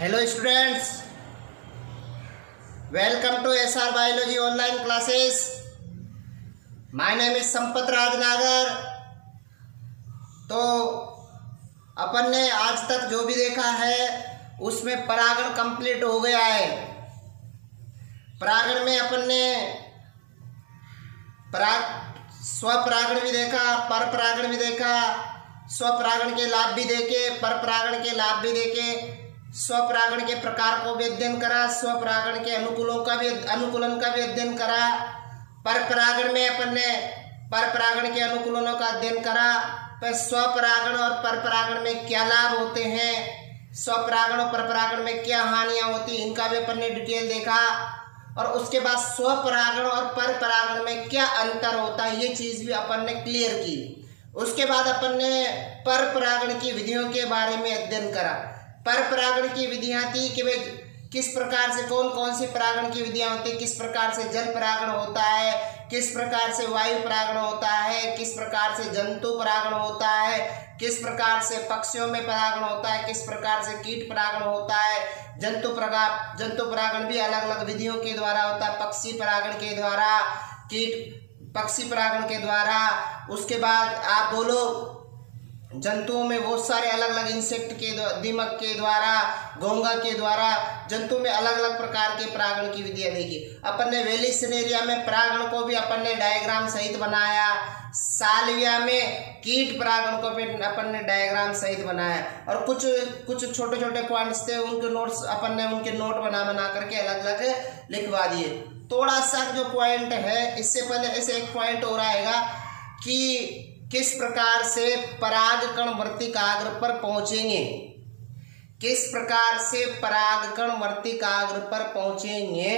Hello students, welcome to SR biology online classes. My name is Sampat Rajnagar. तो अपन ने आज तक जो भी देखा है उसमें परागण कंप्लीट हो गया है। परागण में अपन ने स्वपरागण भी देखा, परपरागण भी देखा, स्वपरागण के लाभ भी देखे, परपरागण के लाभ भी देखे, स्वपरागण के प्रकार को भी अध्ययन करा, स्वपरागण के अनुकूलन का भी अध्ययन करा। परपरागण में अपन ने परपरागण के अनुकूलनों का अध्ययन करा। फिर स्वपरागण और परपरागण में क्या लाभ होते हैं, स्वपरागण और परपरागण में क्या हानियां होती, इनका भी अपन ने डिटेल देखा। और उसके बाद स्वपरागण और परपरागण में क्या अंतर होता है, ये चीज़ भी अपन ने क्लियर की। उसके बाद अपन ने परपरागण की विधियों के बारे में अध्ययन करा। परपरागण की विधियां थी कि भाई किस प्रकार से कौन कौन सी परागण की विधियां होती है, किस प्रकार से जल परागण होता है, किस प्रकार से वायु परागण होता है, किस प्रकार से जंतु परागण होता है, किस प्रकार से पक्षियों में परागण होता है, किस प्रकार से कीट परागण होता है। जंतु परागण भी अलग अलग विधियों के द्वारा होता है, पक्षी परागण के द्वारा, पक्षी परागण के द्वारा। उसके बाद आप बोलो जंतुओं में बहुत सारे अलग अलग इंसेक्ट के दीमक के द्वारा, घोंघा के द्वारा जंतु में अलग अलग प्रकार के परागण की विधियां देखी। अपन ने वेलिसिनेरिया में परागण को भी अपन ने डायग्राम सहित बनाया। साल्विया में कीट परागण को भी अपन ने डायग्राम सहित बनाया। और कुछ छोटे छोटे पॉइंट्स थे, उनके नोट्स अपन ने उनके नोट बना करके अलग अलग लिखवा दिए। थोड़ा सा जो पॉइंट है, इससे पहले ऐसे एक पॉइंट हो रहेगा कि किस प्रकार से परागकण वर्तिकाग्र पर पहुंचेंगे, किस प्रकार से परागकण वर्तिकाग्र पर पहुंचेंगे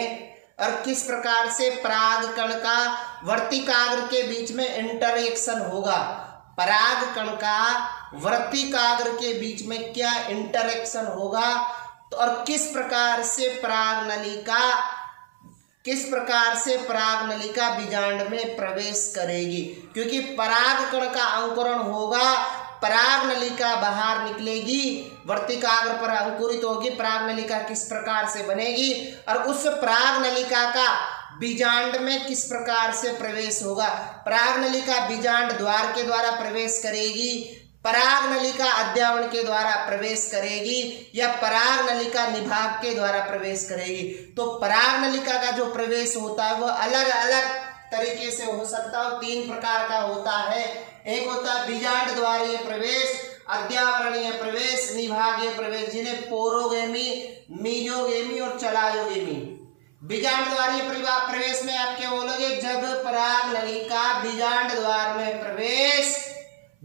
और किस प्रकार से परागकण का वर्तिकाग्र के बीच में इंटरेक्शन होगा। परागकण का वर्तिकाग्र के बीच में क्या इंटरेक्शन होगा, तो और किस प्रकार से पराग नलिका बीजांड में प्रवेश करेगी। क्योंकि परागकण का अंकुरण होगा, पराग नलिका बाहर निकलेगी, वर्तिकाग्र पर अंकुरित होगी, पराग नलिका किस प्रकार से बनेगी और उस पराग नलिका का बीजांड में किस प्रकार से प्रवेश होगा। पराग नलिका बीजांड द्वार के द्वारा प्रवेश करेगी, पराग नलिका अध्यावरण के द्वारा प्रवेश करेगी, या पराग नलिका निभाग के द्वारा प्रवेश करेगी। तो पराग नलिका का जो प्रवेश होता है वो अलग अलग तरीके से हो सकता है, 3 प्रकार का होता है। एक होता है बीजांड द्वारीय प्रवेश, अध्यावरणीय प्रवेश, निभागीय प्रवेश, जिन्हें पोरोगेमी, मीजोगेमी और चलायोगेमी। बीजांड द्वारीय प्रवेश में आप क्या बोलोगे, जब पराग नलिका बीजांड द्वार में प्रवेश,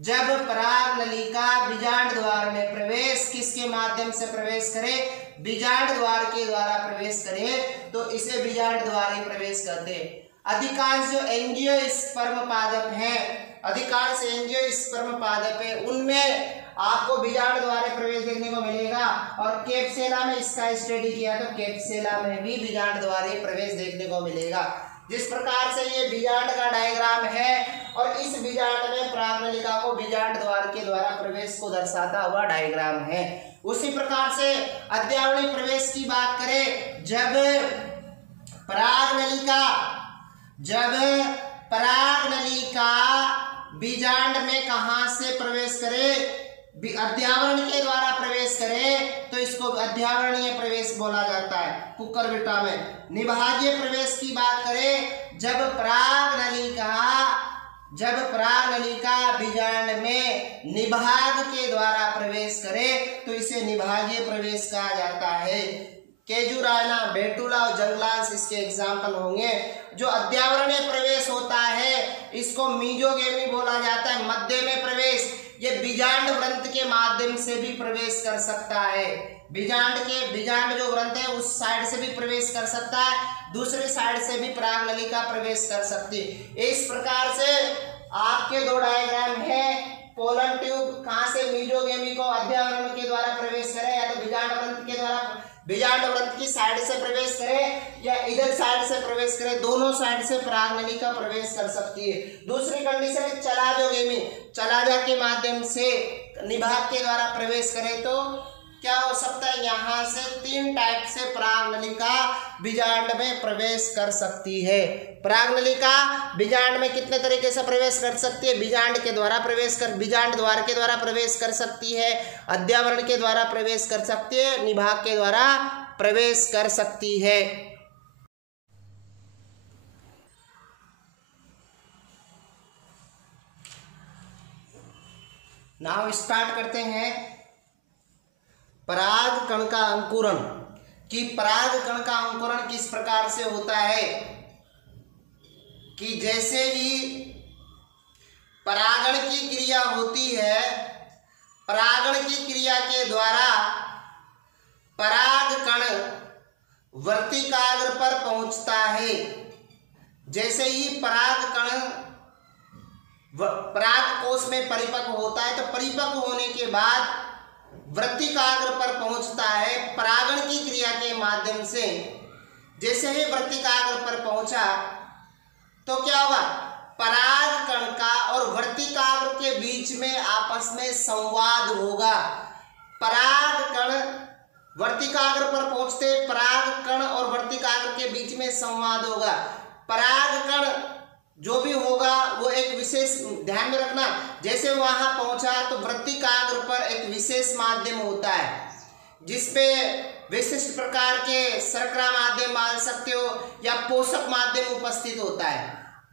जब पराग नलिका बीजांड द्वार में प्रवेश किसके माध्यम से प्रवेश करे, बीजांड द्वार के द्वारा प्रवेश करे, तो इसे बीजांड द्वारीय प्रवेश कहते हैं। अधिकांश जो एंजियोस्पर्म पादप हैं, अधिकांश एंजियोस्पर्म पादप है, उनमें आपको बीजांड द्वारीय प्रवेश देखने को मिलेगा। और कैप्सेला में इसका स्टडी किया तो कैप्सेला में भी बीजांड द्वारीय प्रवेश देखने को मिलेगा। जिस प्रकार से ये बीजांड का डायग्राम है और इस बीजांड में पराग नलिका को बीजांड द्वार के द्वारा प्रवेश को दर्शाता हुआ डायग्राम है। उसी प्रकार से अध्यावरणीय प्रवेश की बात करें, जब पराग नलिका बीजांड में कहां से प्रवेश करे, अध्यावरण के द्वारा प्रवेश करे, तो इसको अध्यावरणीय प्रवेश बोला जाता है। कुकुरबिटा में निभागीय प्रवेश की बात करें, जब पराग नलिका बीजांड में निभाग के द्वारा प्रवेश करे तो इसे निभागीय प्रवेश कहा जाता है। केजुरायना, बेटुला और जंगलांस इसके एग्जाम्पल होंगे। जो अध्यावरणीय प्रवेश होता है इसको मीजोगेमी बोला जाता है, मध्य में प्रवेश। ये बीजांड व्रंत के माध्यम से भी प्रवेश कर सकता है, बीजांड जो व्रंत है उस साइड से भी प्रवेश कर सकता है, दूसरे साइड से भी पराग नलिका प्रवेश कर सकती है। इस प्रकार से आपके 2 डायग्राम है। पोलन ट्यूब कहाँ से मीजोगेमी को अध्यावरण के द्वारा प्रवेश करे, या तो बीजांड व्रंत की साइड से प्रवेश करे या इधर साइड से प्रवेश करे, दोनों साइड से पराग नलिका प्रवेश कर सकती है। दूसरी कंडीशन है चलाजोगेमी, चलाजा के माध्यम से निभाग के द्वारा प्रवेश करे तो क्या हो सकता है, यहाँ से 3 टाइप से परागनलिका बीजांड में प्रवेश कर सकती है। परागनलिका बीजांड में कितने तरीके से प्रवेश कर सकती है? बीजांड के द्वारा बीजांड द्वार के द्वारा प्रवेश कर सकती है, अध्यावरण के द्वारा प्रवेश कर सकती है, निभाग के द्वारा प्रवेश कर सकती है। नाउ स्टार्ट करते हैं पराग कण का अंकुरण। कि पराग कण का अंकुरण किस प्रकार से होता है कि जैसे ही परागण की क्रिया होती है, परागण की क्रिया के द्वारा पराग कण वर्तिकाग्र पर पहुंचता है। जैसे ही पराग कण पराग कोश में परिपक्व होता है, तो परिपक्व होने के बाद वर्तिकाग्र पर पहुंचता है परागण की क्रिया के माध्यम से। जैसे ही वर्तिकाग्र पर पहुंचा तो क्या होगा, पराग कण का और वर्तिकाग्र के बीच में आपस में संवाद होगा। पराग कण वर्तिकाग्र पर पहुंचते पराग कण और वर्तिकाग्र के बीच में संवाद होगा। पराग कण जो भी होगा वो एक विशेष, ध्यान में रखना, जैसे वहां पहुंचा तो वर्तिकाग्र पर एक विशेष माध्यम होता है जिसपे विशिष्ट प्रकार के शर्करा माध्यम मान सकते हो या पोषक माध्यम उपस्थित होता है।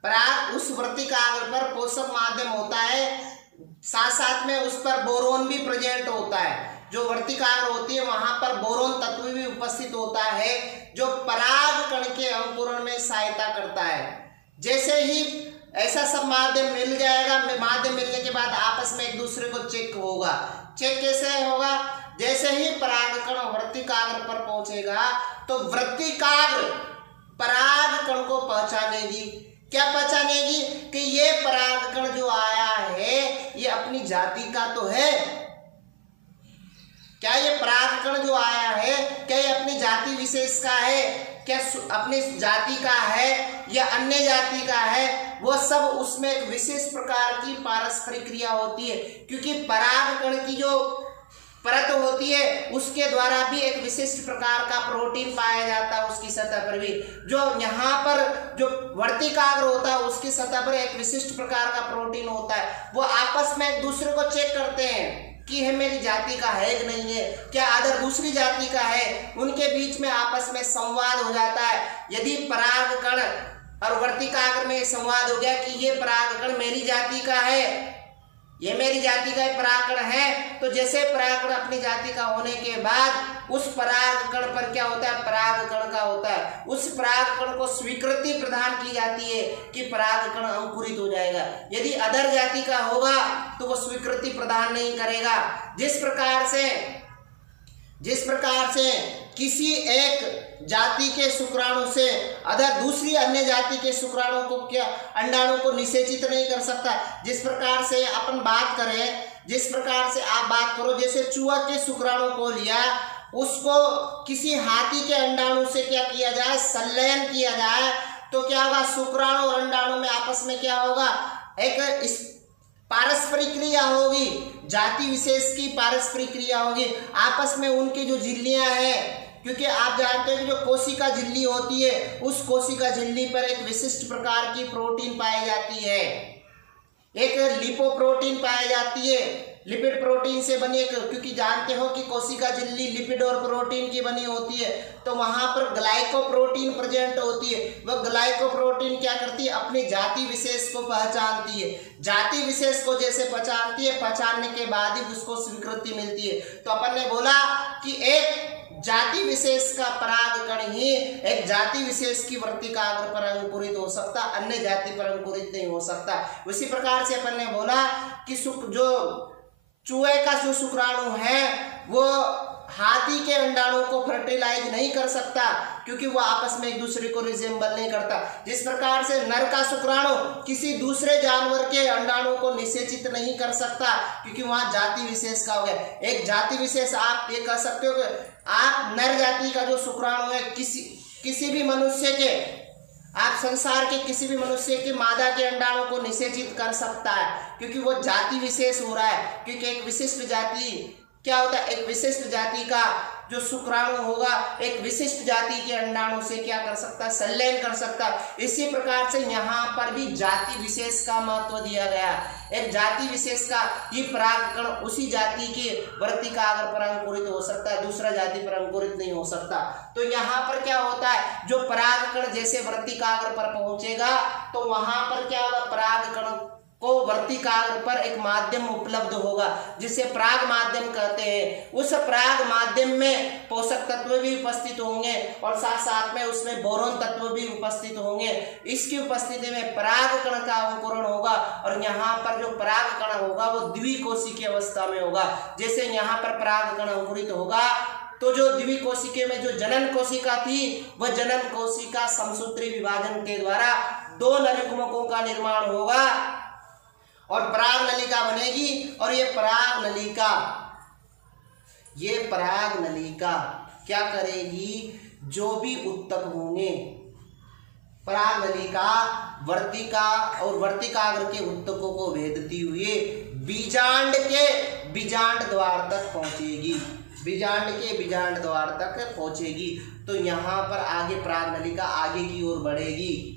पराग उस वर्तिकाग्र पर पोषक माध्यम होता है, साथ साथ में उस पर बोरोन भी प्रेजेंट होता है। जो वर्तिकाग्र होती है वहां पर बोरोन तत्व भी उपस्थित होता है जो पराग कण के अंकुरण में सहायता करता है। जैसे ही ऐसा सब माध्यम मिल जाएगा, माध्यम मिलने के बाद आपस में एक दूसरे को चेक होगा। चेक कैसे होगा, जैसे ही परागकण वर्तिकाग्र पर पहुंचेगा तो वर्तिकाग्र परागकण को पहचानेगी। क्या पहचानेगी कि ये परागकण जो आया है ये अपनी जाति का तो है। क्या ये परागकण जो आया है क्या ये अपनी जाति विशेष का है, क्या अपनी जाति का है या अन्य जाति का है, वो सब उसमें एक विशेष प्रकार की पारस्परिक क्रिया होती है। क्योंकि परागकण की जो परत होती है उसके द्वारा भी एक विशिष्ट प्रकार का प्रोटीन पाया जाता है उसकी सतह पर भी। जो यहाँ पर जो वर्तिकाग्र होता है उसकी सतह पर एक विशिष्ट प्रकार का प्रोटीन होता है। वो आपस में एक दूसरे को चेक करते हैं कि है मेरी जाति का है कि नहीं है, क्या अदर दूसरी जाति का है, उनके बीच में आपस में संवाद हो जाता है। यदि परागकण और वर्तिकाग्र में संवाद हो गया कि ये परागकण मेरी जाति का है, ये मेरी जाति का परागकण है, तो जैसे परागकण अपनी जाति का होने के बाद उस परागकण पर क्या होता है, परागकण का होता है, उस परागकण को स्वीकृति प्रदान की जाती है कि परागकण अंकुरित हो जाएगा। यदि अदर जाति का होगा तो वो स्वीकृति प्रदान नहीं करेगा। जिस प्रकार से किसी एक जाति के शुक्राणु से अदर दूसरी अन्य जाति के शुक्राणु को क्या अंडाणु को निषेचित नहीं कर सकता, जिस प्रकार से अपन बात करें, जिस प्रकार से आप बात करो, जैसे चूहा के शुक्राणु को लिया, उसको किसी हाथी के अंडाणु से क्या किया जाए, संलयन किया जाए, तो क्या होगा, शुक्राणु और अंडाणु में आपस में क्या होगा, एक इस पारस्परिक क्रिया होगी, जाति विशेष की पारस्परिक क्रिया होगी। आपस में उनकी जो झिल्लियां हैं, क्योंकि आप जानते हैं कि जो कोशिका झिल्ली होती है उस कोशिका झिल्ली पर एक विशिष्ट प्रकार की प्रोटीन पाई जाती है, एक लिपोप्रोटीन पाई जाती है, लिपिड प्रोटीन से बनी एक, क्योंकि जानते हो कि कोशिका झिल्ली लिपिड और प्रोटीन की बनी होती है, तो वहां पर ग्लाइकोप्रोटीन प्रेजेंट होती है। वह ग्लाइकोप्रोटीन क्या करती है, अपनी जाति विशेष को पहचानती है। जाति विशेष को जैसे पहचानती है, पहचानने के बाद ही उसको स्वीकृति मिलती है। तो अपन ने बोला कि एक जाति विशेष का परागकण ही एक जाति विशेष की वर्तिकाग्र पर अंकुरित हो सकता, अन्य जाति पर अंकुरित नहीं हो सकता। उसी प्रकार से अपन ने बोला कि जो चूहे का जो शुक्राणु है वो हाथी के अंडाणु को फर्टिलाइज नहीं कर सकता, क्योंकि वो आपस में एक दूसरे को रिजेंबल नहीं करता। जिस प्रकार से नर का शुक्राणु किसी दूसरे जानवर के अंडाणु को निषेचित नहीं कर सकता, क्योंकि वहां जाति विशेष का हो गया। एक जाति विशेष आप ये कह सकते हो कि आप नर जाति का जो शुक्राणु है किसी भी मनुष्य के, आप संसार के किसी भी मनुष्य के मादा के अंडाणु को निषेचित कर सकता है, क्योंकि वो जाति विशेष हो रहा है, क्योंकि एक विशिष्ट जाति क्या होता है, एक विशिष्ट जाति का जो शुक्राणु होगा एक विशिष्ट जाति के अंडाणु से क्या कर सकता है, संलयन कर सकता है। इसी प्रकार से यहाँ पर भी जाति विशेष का महत्व दिया गया। एक जाति विशेष का ये परागकण उसी जाति के वर्तिकाग्र पर अंकुरित हो सकता है, दूसरा जाति पर अंकुरित नहीं हो सकता। तो यहाँ पर क्या होता है, जो परागकण जैसे वर्तिकाग्र पर पहुंचेगा तो वहां पर क्या होगा, परागकण को वर्तिकाग्र पर एक माध्यम उपलब्ध होगा जिसे पराग माध्यम कहते हैं। उस पराग माध्यम में पोषक तत्व भी उपस्थित होंगे और साथ साथ में उसमें बोरोन तत्व भी उपस्थित होंगे। इसकी उपस्थिति में परागकण का अंकुरण होगा और यहाँ पर जो परागकण होगा वो द्विकोशिकीय अवस्था में होगा। जैसे यहाँ पर परागकण अंकुरित होगा तो जो द्विकोशिकीय में जो जनन कोशिका थी वह जनन कोशिका समसूत्री विभाजन के द्वारा 2 नलिकाओं का निर्माण होगा और पराग नलिका बनेगी। और ये पराग नलिका क्या करेगी, जो भी उत्तक होंगे, पराग नलिका वर्तिका और वर्तिकाग्र के उत्तकों को भेदती हुए बीजांड द्वार तक पहुंचेगी, बीजांड द्वार तक पहुंचेगी। तो यहाँ पर आगे पराग नलिका आगे की ओर बढ़ेगी,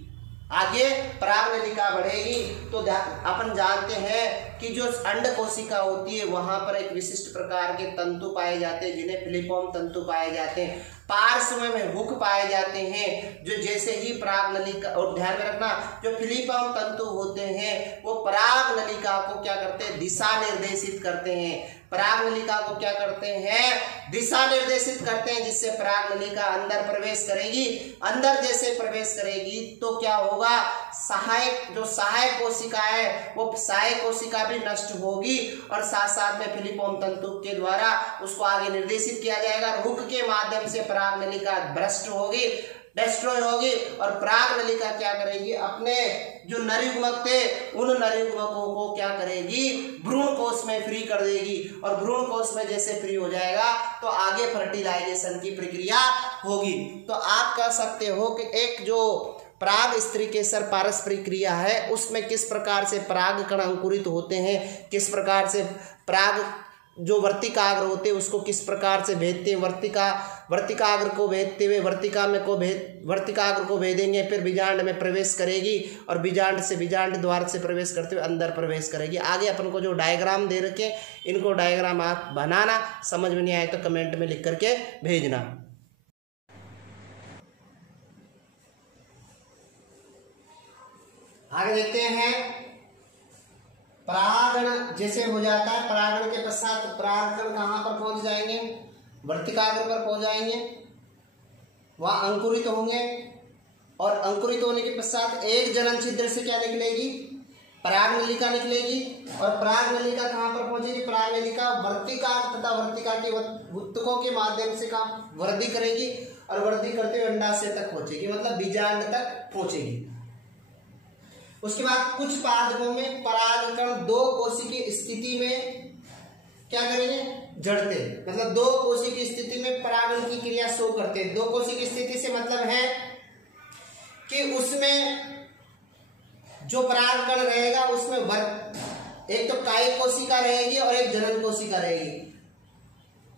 आगे पराग नलिका बढ़ेगी। तो अपन जानते हैं कि जो अंड कोशिका होती है वहां पर एक विशिष्ट प्रकार के तंतु पाए जाते हैं जिन्हें फिलिपॉम तंतु पाए जाते हैं। पार्श्व में हुक पाए जाते हैं जो जैसे ही पराग नलिका, और ध्यान में रखना जो फिलिपॉम तंतु होते हैं वो पराग नलिका को क्या करते हैं, दिशा निर्देशित करते हैं। पराग नलिका को क्या करते हैं, दिशा निर्देशित करते हैं, जिससे पराग नलिका अंदर प्रवेश करेगी। अंदर जैसे प्रवेश करेगी तो क्या होगा, सहायक कोशिका है वो सहायक कोशिका भी नष्ट होगी और साथ साथ में फिलिपॉम तंतु के द्वारा उसको आगे निर्देशित किया जाएगा। हुक के माध्यम से पराग नलिका भ्रष्ट होगी, डिस्ट्रॉय होगी और पराग नलिका क्या करेगी, अपने जो नरयुग्मक थे उन नरयुग्मकों को क्या करेगी, भ्रूण कोश में फ्री कर देगी। और भ्रूण कोश में जैसे फ्री हो जाएगा तो आगे फर्टिलाइजेशन की प्रक्रिया होगी। तो आप कह सकते हो कि एक जो पराग स्त्री केसर पारस्परिक क्रिया है उसमें किस प्रकार से परागकण अंकुरित होते हैं, किस प्रकार से पराग जो वर्तिकाग्र होते हैं उसको किस प्रकार से भेदते हैं, वर्तिकाग्र को भेदते हुए वर्तिकाग्र को भेदेंगे, फिर बीजांड में प्रवेश करेगी और बीजांड द्वार से प्रवेश करते हुए अंदर प्रवेश करेगी। आगे अपन को जो डायग्राम दे रखे इनको डायग्राम आप बनाना, समझ में नहीं आए तो कमेंट में लिख करके भेजना। आगे देखते हैं, परागण जैसे हो जाता है, परागण के पश्चात परागकण कहाँ पर पहुंच जाएंगे, वर्तिकाग्र पर पहुंच जाएंगे, वहां अंकुरित होंगे और अंकुरित होने के पश्चात एक जनन छिद्र से क्या निकलेगी, पराग नलिका निकलेगी। और पराग नलिका कहाँ पर पहुंचेगी, पराग नलिका वर्तिकाग्र तथा वर्तिका के उत्तकों के माध्यम से काम वृद्धि करेगी और वृद्धि करते हुए अंडाशय तक पहुंचेगी, मतलब बीजांड तक पहुंचेगी। उसके बाद कुछ पादपों में परागकण 2 कोशी की स्थिति में क्या करेंगे, जड़ते, मतलब 2 कोशी की स्थिति में परागण की क्रिया शो करते हैं। 2 कोशी की स्थिति से मतलब है कि उसमें जो परागकण रहेगा उसमें एक तो कायिक कोशिका रहेगी और एक जनन कोशिका रहेगी।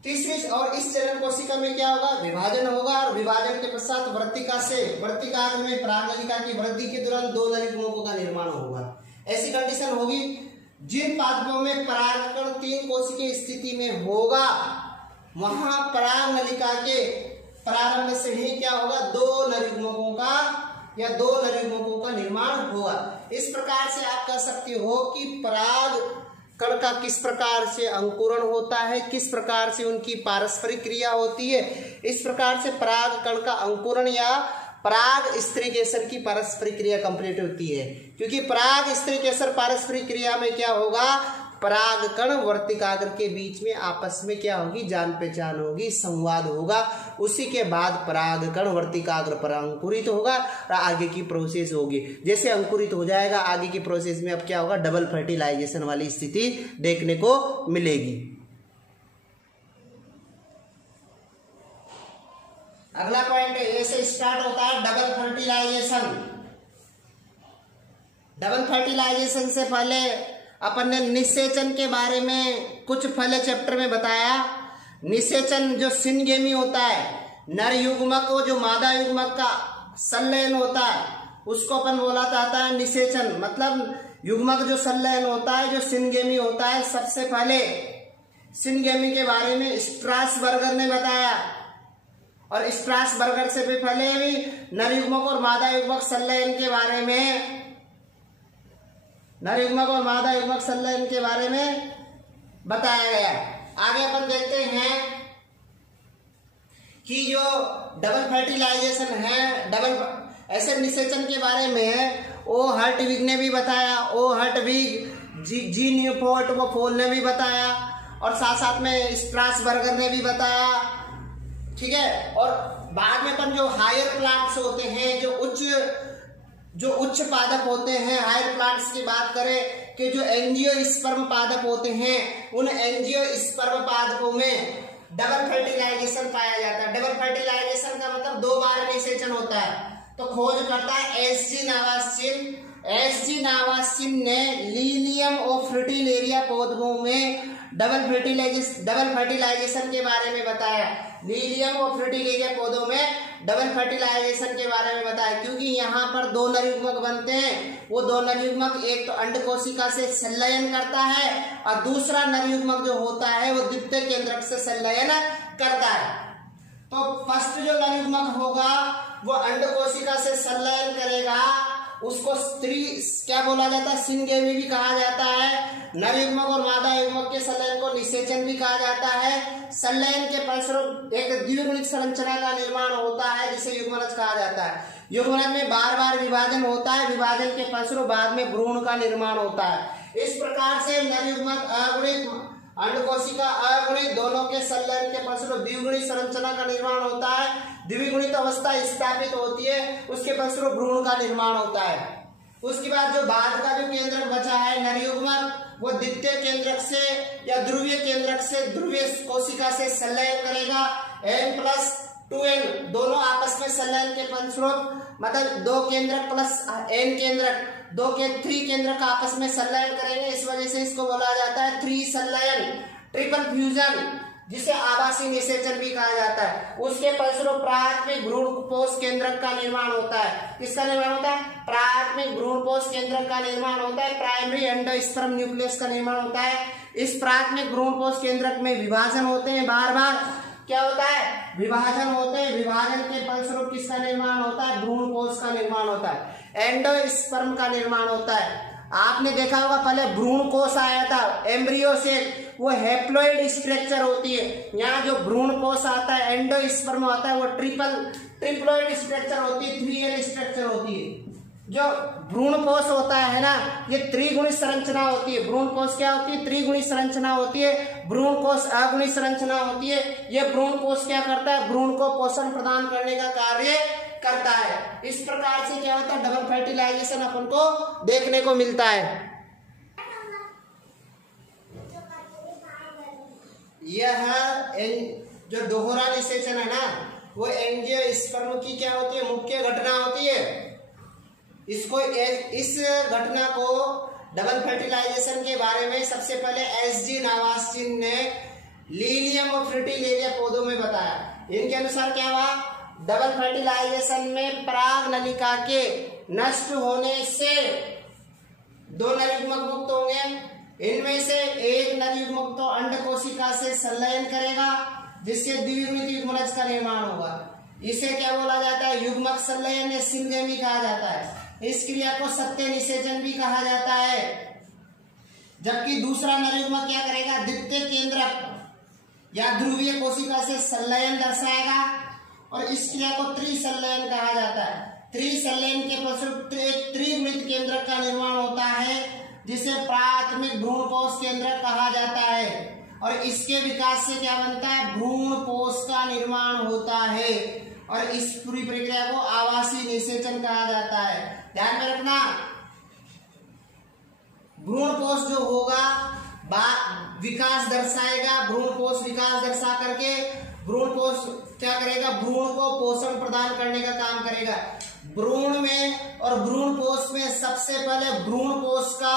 तीसरी और इस जनन कोशिका में क्या होगा, विभाजन होगा और विभाजन के पश्चात वर्तिकाग्र में पराग नलिका की वृद्धि के दौरान 2 नलिकाओं का निर्माण होगा। ऐसी कंडीशन होगी जिन पादपों में परागकण 3 कोशी की स्थिति में होगा वहां पराग नलिका के प्रारंभ से ही क्या होगा, 2 नलिकाओं का निर्माण होगा। इस प्रकार से आप कह सकते हो कि पराग कण का किस प्रकार से अंकुरण होता है, किस प्रकार से उनकी पारस्परिक क्रिया होती है। इस प्रकार से पराग कण का अंकुरण या पराग स्त्री केसर की पारस्परिक क्रिया कंप्लीट होती है। क्योंकि पराग स्त्री केसर पारस्परिक क्रिया में क्या होगा, पराग कण वर्तिकाग्र के बीच में आपस में क्या होगी, जान पहचान होगी, संवाद होगा। उसी के बाद पराग कण वर्तिकाग्र पर अंकुरित होगा और आगे की प्रोसेस होगी। जैसे अंकुरित हो जाएगा आगे की प्रोसेस में अब क्या होगा, डबल फर्टिलाइजेशन वाली स्थिति देखने को मिलेगी। अगला पॉइंट ऐसे स्टार्ट होता है डबल फर्टिलाइजेशन। डबल फर्टिलाइजेशन से पहले अपन ने निषेचन के बारे में कुछ पहले चैप्टर में बताया। निषेचन जो सिनगेमी होता है, नर युग्मक को जो मादा युग्मक का संलयन होता है उसको अपन बोला जाता है निषेचन। मतलब युग्मक जो संलयन होता है, जो सिनगेमी होता है। सबसे पहले सिनगेमी के बारे में स्ट्रासबर्गर ने बताया, और स्ट्रासबर्गर से भी पहले भी नर युग्मक और मादा युग्मक संलयन के बारे में, नर युग्मक और मादा युग्मक संलयन के बारे में बताया गया। आगे अपन देखते हैं कि जो डबल फर्टिलाइजेशन है, डबल ऐसे निषेचन के बारे में ओ हर्टविग ने भी बताया। ओ हर्टविग, जी न्यूपोर्ट वो फोल ने भी बताया, और साथ साथ में स्ट्रासबर्गर ने भी बताया। ठीक है। और बाद में अपन जो हायर प्लांट्स होते हैं, जो उच्च पादप होते हैं, हायर प्लांट्स की बात करें कि जो एंजियोस्पर्म पादप होते हैं, उन एंजियोस्पर्म पादपों में डबल फर्टिलाइजेशन पाया जाता है। डबल फर्टिलाइजेशन का मतलब 2 बार निषेचन होता है। तो खोज करता है एसजी नावासिन ने लीलियम और फ्रिटिलेरिया पौधों में डबल फर्टिलाइजेशन के बारे में बताया। लीलियम और फ्रिटिलेरिया पौधों में डबल फर्टिलाइजेशन के बारे में बताया, क्योंकि यहाँ पर 2 नर युग्मक बनते हैं। वो 2 नर युग्मक एक तो अंड कोशिका से संलयन करता है, और दूसरा नर युग्मक जो होता है वो द्वितीय केंद्रक से संलयन करता है। तो फर्स्ट जो नर युग्मक होगा वो अंड कोशिका से संलयन करेगा, उसको स्त्री क्या बोला जाता है, सिनगेमी भी कहा जाता है। नर युग्मक और मादा युग्मक के संलयन को निषेचन भी कहा जाता है। संलयन के फलस्वरूप एक द्विगुणित संरचना का निर्माण होता है, जिसे युग्मनज कहा जाता है। युग्मनज में बार बार विभाजन होता है, विभाजन के फलस्वरूप बाद में भ्रूण का निर्माण होता है। इस प्रकार से नर युग्मक अगुणित, अंड कोशिका अगुणित, दोनों के संलयन के फलस्वरूप द्विगुणित संरचना का निर्माण होता है। द्विगुणित अवस्था स्थापित होती है, उसके फलस्वरूप भ्रूण का निर्माण होता है। उसके बाद जो बाद का जो केंद्रक बचा है नर युग्मक, वो द्वितीय केंद्रक से या ध्रुवीय केंद्रक से ध्रुवीय कोशिका से संलयन करेगा। N+2N दोनों आपस में संलयन के फलस्वरूप, मतलब 2 केंद्रक प्लस N केंद्रक, 3 केंद्रक आपस में संलयन करेंगे। इस वजह से इसको बोला जाता है 3 संलयन, ट्रिपल फ्यूजन, जिसे आवासीय निषेचन भी कहा जाता है। उसके फलस्वरूप प्राथमिक भ्रूणपोष केंद्रक का निर्माण होता है। किसका निर्माण होता है? प्राथमिक भ्रूणपोष केंद्रक का निर्माण होता है। प्राइमरी एंडोस्पर्म न्यूक्लियस का निर्माण होता है। इस प्राथमिक भ्रूणपोष केंद्रक में विभाजन होते हैं, बार बार क्या होता है, विभाजन होते हैं। विभाजन के फलस्वरूप किसका निर्माण होता है? भ्रूणपोष का निर्माण होता है, एंडोस्पर्म का निर्माण होता है। आपने देखा होगा पहले भ्रूण कोष आया था एम्ब्रियो से, वो हैप्लॉइड स्ट्रक्चर होती है। यहाँ जो भ्रूण कोष आता है, एंडोस्पर्म आता है, वो ट्रिप्लॉइड स्ट्रक्चर होती है, 3L स्ट्रक्चर होती है। जो भ्रूण कोष होता है ना, ये त्रिगुणित संरचना होती है। भ्रूण कोष क्या होती है? त्रिगुणित संरचना होती है। भ्रूण कोष अगुणित संरचना होती है। ये भ्रूण कोष क्या करता है? भ्रूण को पोषण प्रदान करने का कार्य करता है। इस प्रकार से क्या होता है? डबल फर्टिलाइजेशन अपन को देखने को मिलता है। यह जो दोहरा निषेचन है ना, वो एंजियोस्पर्म की क्या होती है? मुख्य घटना होती है। इस घटना को डबल फर्टिलाइजेशन के बारे में सबसे पहले एसजी नावासिन ने लीलियम और फ्रिटिलेरिया पौधों में बताया। इनके अनुसार क्या हुआ? डबल फर्टिलाइजेशन में पराग नलिका के नष्ट होने से 2 नर युग्मक मुक्त होंगे। इनमें से एक नर युग्मक तो अंड कोशिका से संलयन करेगा, जिससे द्विगुणित युग्मनज का निर्माण होगा। इसे क्या बोला जाता है? युग्मक संलयन या सिनगेमी कहा जाता है। इस क्रिया को सत्य निषेचन भी कहा जाता है। जबकि दूसरा नर युग्मक क्या करेगा? द्वितीय केंद्रक या ध्रुवीय कोशिका से संलयन दर्शाएगा, और इस क्रिया को त्रिसंलयन कहा जाता है। त्रिसंलयन के फलस्वरूप एक त्रिगुणित केंद्रक का निर्माण होता है, जिसे प्राथमिक भ्रूणपोष केंद्रक कहा जाता है। और इसके विकास से क्या बनता है? भ्रूणपोष का निर्माण होता है, और इस पूरी प्रक्रिया को आवासीय निषेचन कहा जाता है। ध्यान में रखना, भ्रूणपोष जो होगा विकास दर्शाएगा। भ्रूणपोष विकास दर्शा करके भ्रूणपोष क्या करेगा? भ्रूण को पोषण प्रदान करने का काम करेगा। भ्रूण में और भ्रूणपोष में सबसे पहले भ्रूणपोष का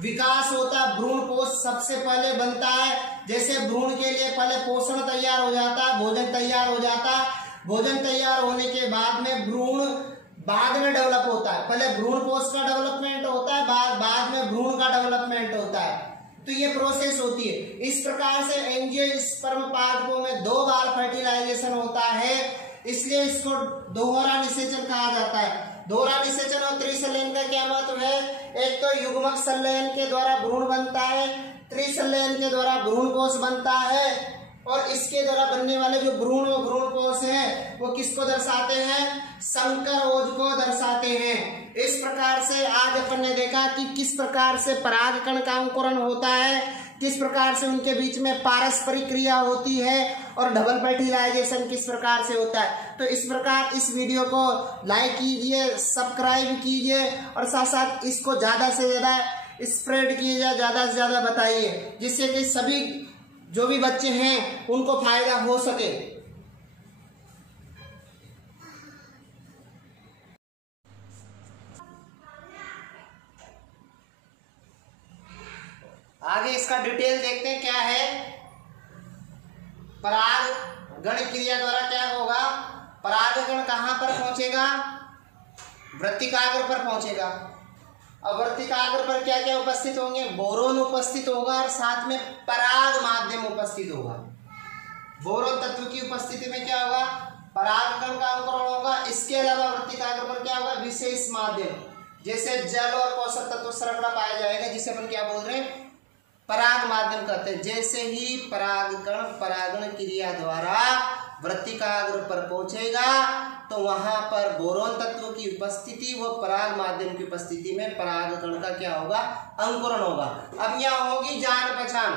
विकास होता है, भ्रूण कोश सबसे पहले बनता है। जैसे भ्रूण के लिए पहले पोषण तैयार हो जाता है, भोजन तैयार हो जाता है, भोजन तैयार होने के बाद में भ्रूण बाद में डेवलप होता है। पहले भ्रूण कोश का डेवलपमेंट होता है, बाद में भ्रूण का डेवलपमेंट होता है। तो ये प्रोसेस होती है। इस प्रकार से एंजियोस्पर्म पादपों में 2 बार फर्टिलाइजेशन होता है, इसलिए इसको दोहरा निषेचन कहा जाता है। दोहरा निषेचन और त्रिसंलयन का क्या महत्व है? एक तो युग्मक संलयन के द्वारा भ्रूण बनता है, त्रिसंलयन के द्वारा भ्रूण कोश बनता है, और इसके द्वारा बनने वाले जो भ्रूण व भ्रूण कोश हैं वो किसको दर्शाते हैं? संकरोज को दर्शाते हैं। इस प्रकार से आज अपन ने देखा कि किस प्रकार से परागकण का अंकुरण होता है, किस प्रकार से उनके बीच में पारस्परिक क्रिया होती है, और डबल फर्टिलाइजेशन किस प्रकार से होता है। तो इस प्रकार इस वीडियो को लाइक कीजिए, सब्सक्राइब कीजिए, और साथ साथ इसको ज्यादा से ज्यादा स्प्रेड कीजिए, ज्यादा से ज्यादा बताइए, जिससे कि सभी जो भी बच्चे हैं उनको फायदा हो सके। आगे इसका डिटेल देखते हैं क्या है। परागण क्रिया द्वारा क्या होगा? परागकण कहां पर पहुंचेगा? वृत्तिकाग्र पर पहुंचेगा। और वृत्तिकाग्र पर क्या क्या उपस्थित होंगे? बोरोन उपस्थित होगा, और साथ में पराग माध्यम उपस्थित होगा। बोरोन तत्व की उपस्थिति में क्या होगा? परागकण का अंकुरण होगा। इसके अलावा वृत्तिकाग्र पर क्या होगा? विशेष माध्यम, जैसे जल और पोषक तत्व श्रृंखला पाया जाएगा, जिसे अपन क्या बोल रहे हैं? पराग माध्यम कहते हैं। जैसे ही परागकण परागण क्रिया द्वारा वृत्तिकाग्र पर पहुंचेगा तो वहां पर बोरोन तत्व की उपस्थिति व पराग माध्यम की उपस्थिति में परागकण का क्या होगा? अंकुरण होगा। अब यहाँ होगी जान पहचान।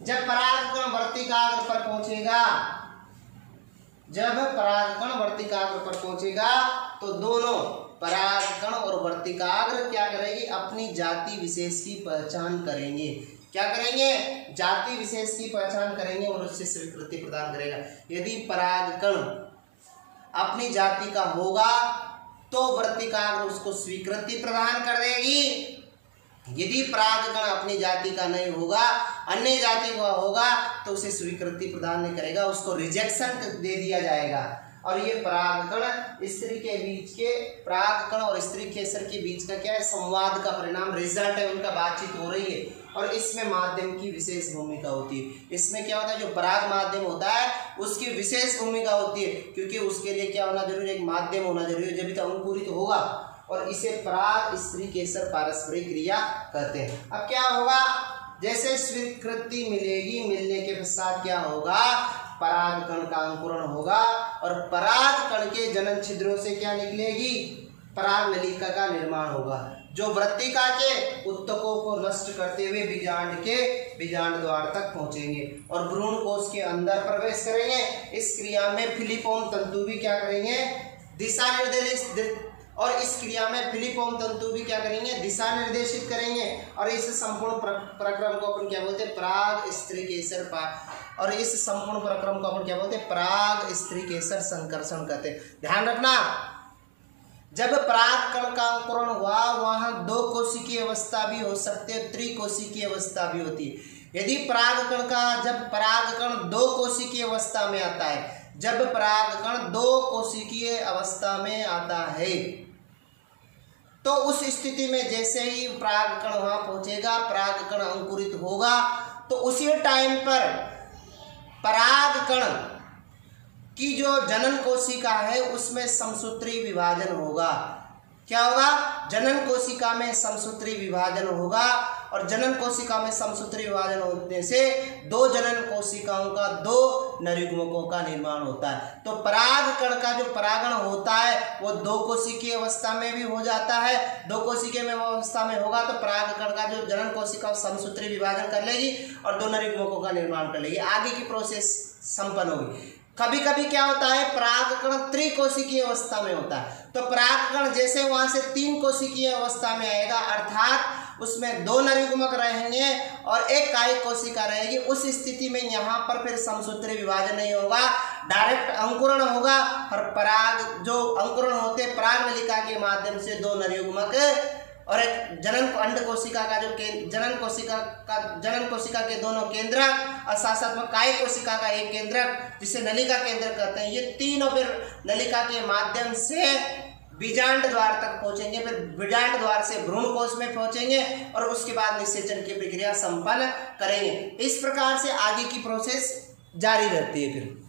जब परागकण वृत्तिकाग्र पर पहुंचेगा, जब परागकण वृत्तिकाग्र पर पहुंचेगा तो दोनों परागकण और वृत्तिकाग्र क्या करेगी? अपनी जाति विशेष की पहचान करेंगे। क्या करेंगे? जाति विशेष की पहचान करेंगे और उससे स्वीकृति प्रदान करेगा। यदि परागकण अपनी जाति का होगा तो वृत्तिकाग्र उसको स्वीकृति प्रदान कर देगी। यदि परागकण अपनी जाति का नहीं होगा, अन्य जाति का होगा, तो उसे स्वीकृति प्रदान नहीं करेगा, उसको रिजेक्शन दे दिया जाएगा। और ये परागकण स्त्री के बीच के, परागकण और स्त्री केसर के बीच का क्या है? संवाद का परिणाम, रिजल्ट है, उनका बातचीत हो रही है। और इसमें माध्यम की विशेष भूमिका होती है। इसमें क्या होता है? जो पराग माध्यम होता है उसकी विशेष भूमिका होती है, क्योंकि उसके लिए क्या होना जरूरी है? एक माध्यम होना जरूरी है, जब तक अंकुरित होगा। और इसे पराग स्त्री केसर पारस्परिक क्रिया कहते हैं। अब क्या होगा? जैसे स्वीकृति मिलेगी, मिलने के पश्चात क्या होगा? परागकण का अंकुरण होगा, और परागकण के जनन छिद्रों से क्या निकलेगी? पराग नलिका का निर्माण होगा, जो वृत्तिका के उत्तकों को नष्ट करते हुए बीजांड के बीजांड द्वार तक पहुंचेंगे और भ्रूण कोश के अंदर प्रवेश करेंगे। इस क्रिया में फिलिपोम तंतु भी क्या करेंगे? दिशा निर्देशित, और इस क्रिया में फिलिपोम तंतु भी क्या करेंगे? दिशा निर्देशित करेंगे। और इस संपूर्ण प्रक्रम को अपन क्या बोलते हैं? पराग स्त्री केसर और इस संपूर्ण प्रक्रम को अपन क्या बोलते हैं? पराग स्त्री केसर संकर्षण कहते हैं। ध्यान रखना, जब परागकण का अंकुरण हुआ वहां 2 कोशिकीय अवस्था भी हो सकती है, त्रिकोशिकीय अवस्था भी होती है। यदि परागकण का, जब परागकण 2 कोशिकीय अवस्था में आता है, जब परागकण 2 कोशिकीय अवस्था में आता है, तो उस स्थिति में जैसे ही परागकण वहां पहुंचेगा, परागकण अंकुरित होगा, तो उसी टाइम पर परागकण की जो जनन कोशिका है उसमें समसूत्री विभाजन होगा। क्या होगा? जनन कोशिका में समसूत्री विभाजन होगा, और जनन कोशिका में समसूत्री विभाजन होने से 2 जनन कोशिकाओं का 2 नरयुग्मकों का निर्माण होता है। तो परागकण का जो परागण होता है वो 2 कोशिकीय अवस्था में भी हो जाता है। 2 कोशिकीय में अवस्था में होगा तो परागकण का जो जनन कोशिका समसूत्री विभाजन कर लेगी और 2 नरयुग्मकों का निर्माण कर लेगी। आगे की प्रोसेस संपन्न होगी। कभी कभी क्या होता है? परागकण त्रिकोशिकीय अवस्था में होता है, तो परागकण जैसे वहां से 3 कोशिकीय अवस्था में आएगा, अर्थात उसमें 2 नरयुग्मक रहेंगे और 1 कायिक कोशिका रहेगी। उस स्थिति में यहाँ पर फिर समसूत्री विभाजन नहीं होगा, डायरेक्ट अंकुरण होगा, और पराग जो अंकुरण होते पराग नलिका के माध्यम से 2 नरयुग्मक और एक अंड कोशिका का जो जनन कोशिका के दोनों केंद्रक और साथ साथ में काय कोशिका का एक केंद्रक जिसे नलिका केंद्र कहते हैं। ये तीनों फिर नलिका के माध्यम से बीजांड द्वार तक पहुंचेंगे, फिर बीजांड द्वार से भ्रूण कोश में पहुंचेंगे और उसके बाद निषेचन की प्रक्रिया संपन्न करेंगे। इस प्रकार से आगे की प्रोसेस जारी रहती है। फिर